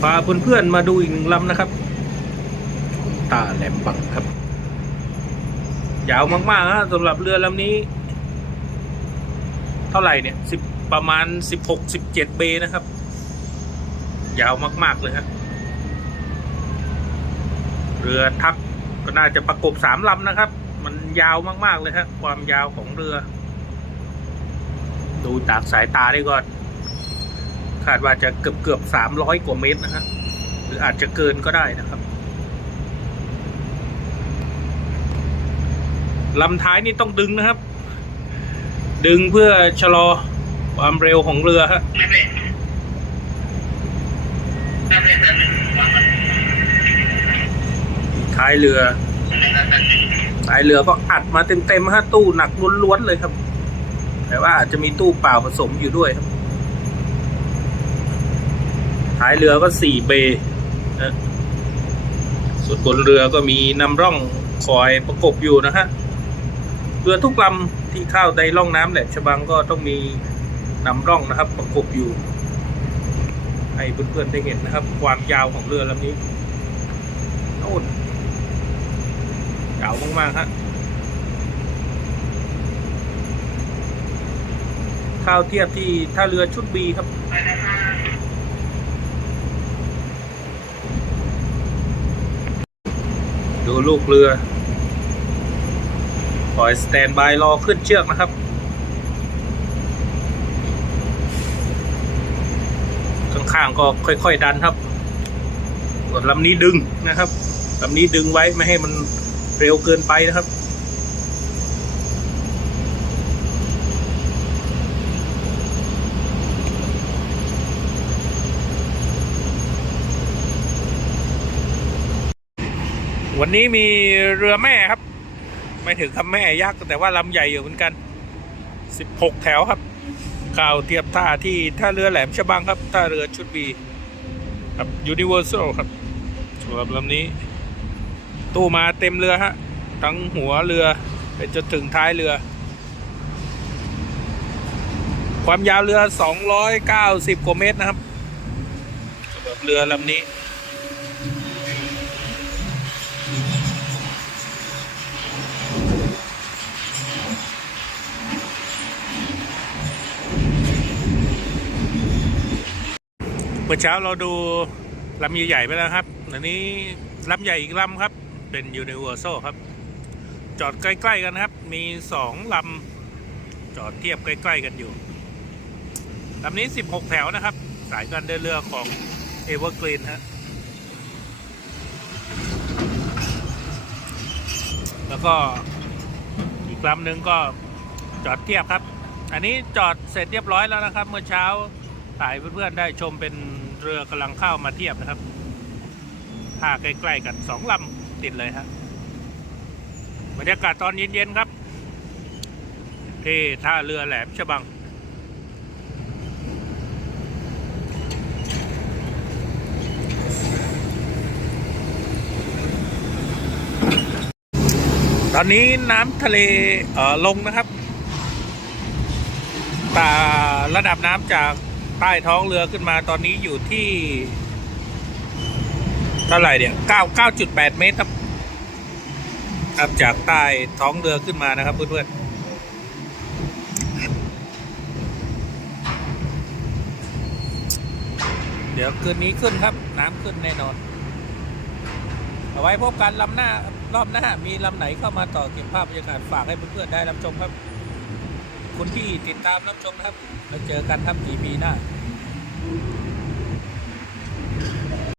พาเพื่อนๆมาดูอีกหนึ่งลำนะครับ ตาแหลมบังครับ ยาวมากๆนะสำหรับเรือลำนี้ เท่าไหร่เนี่ยสิบประมาณสิบหกสิบเจ็ดเบนะครับ ยาวมากๆเลยฮะเรือทับก็น่าจะประกบสามลำนะครับ มันยาวมากๆเลยฮะความยาวของเรือ ดูจากสายตาได้ก่อน คาดว่าจะเกือบเกือบสามร้อยกว่าเมตรนะฮะหรืออาจจะเกินก็ได้นะครับลำท้ายนี่ต้องดึงนะครับ ดึงเพื่อชะลอความเร็วของเรือฮะท้ายเรือ ท้ายเรือก็อัดมาเต็มๆฮะตู้หนักล้วนๆเลยครับ แต่ว่าอาจจะมีตู้เปล่าผสมอยู่ด้วยครับ ท้ายเรือก็สี่เบนะส่วนบนเรือก็มีนำร่องคอยประกบอยู่นะฮะ เรือทุกลำที่เข้าในร่องน้ำแหลมฉบังก็ต้องมีนำร่องนะครับ ประกบอยู่ ให้เพื่อนๆได้เห็นนะครับ ความยาวของเรือลำนี้โน่นยาวมากๆฮะเข้าเทียบที่ท่าเรือชุดบีครับ ดูลูกเรือปล่อยสแตนบายรอขึ้นเชือกนะครับ ข้างๆก็ค่อยๆดันครับ ส่วนลำนี้ดึงนะครับลำนี้ดึงไว้ไม่ให้มันเร็วเกินไปนะครับ วันนี้มีเรือแม่ครับ ไม่ถึงคำแม่ยักษ์แต่ว่าลำใหญ่อยู่เหมือนกัน 16 แถวครับข่าวเทียบท่าที่ท่าเรือแหลมฉบังครับท่าเรือชุดบีครับ Universal ครับสำหรับลำนี้ ตู้มาเต็มเรือฮะทั้งหัวเรือไปจนถึงท้ายเรือ ความยาวเรือ 290 กว่าเมตรนะครับสำหรับเรือลำนี้ มื่อเช้าเราดูลำใหญ่ๆไปแล้วครับ อันนี้ลำใหญ่อีกลำครับ เป็น Universal ครับ จอดใกล้ ๆ กันครับ มีสองลำจอดเทียบใกล้ ๆ กันอยู่ลำนี้ 16 แถวนะครับ สายการเดินเรือของ Evergreen ฮะแล้วก็อีกลำหนึ่งก็จอดเทียบครับ อันนี้จอดเสร็จเรียบร้อยแล้วนะครับ เมื่อเช้า ถ่ายเพื่อนๆได้ชมเป็นเรือกำลังเข้ามาเทียบนะครับท่าใกล้ๆกันสองลำติดเลยครับบรรยากาศตอนเย็นๆครับ ที่ท่าเรือแหลมฉบังตอนนี้น้ำทะเลเอ่อลงนะครับแต่ระดับน้ำจาก ใต้ท้องเรือขึ้นมาตอนนี้อยู่ที่ เท่าไหร่เนี่ยเก้าเก้าจุดแปดเมตรครับครับจากใต้ท้องเรือขึ้นมานะครับเพื่อนๆเดี๋ยวคืนนี้ขึ้นครับ น้ำขึ้นแน่นอน เอาไว้พบกันลำหน้ารอบหน้ามีลำไหนเข้ามาต่อเก็บภาพบรรยากาศฝากให้เพื่อนๆได้รับชมครับ คุณที่ติดตามรับชมนะครับแล้วเจอกันครับ EP หน้า